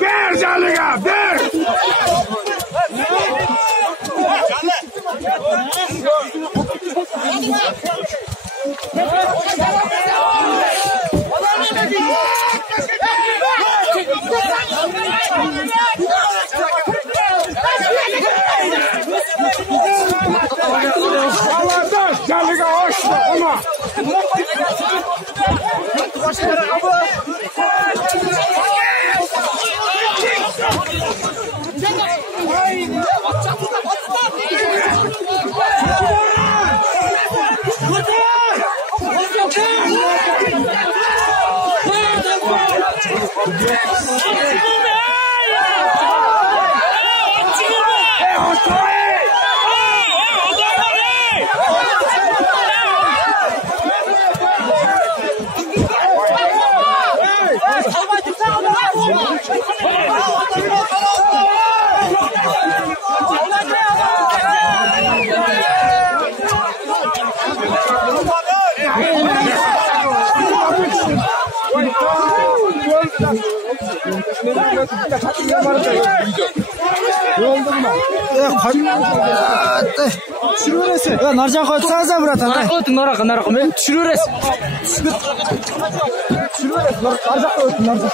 Ver Jaliga, ver! Jaliga hoştu ama. Düşürürüz. Ya narcan koysanız da bırakın. Narak koydun narak düşürürüz. Düşürürüz. Narcan koydun narcan.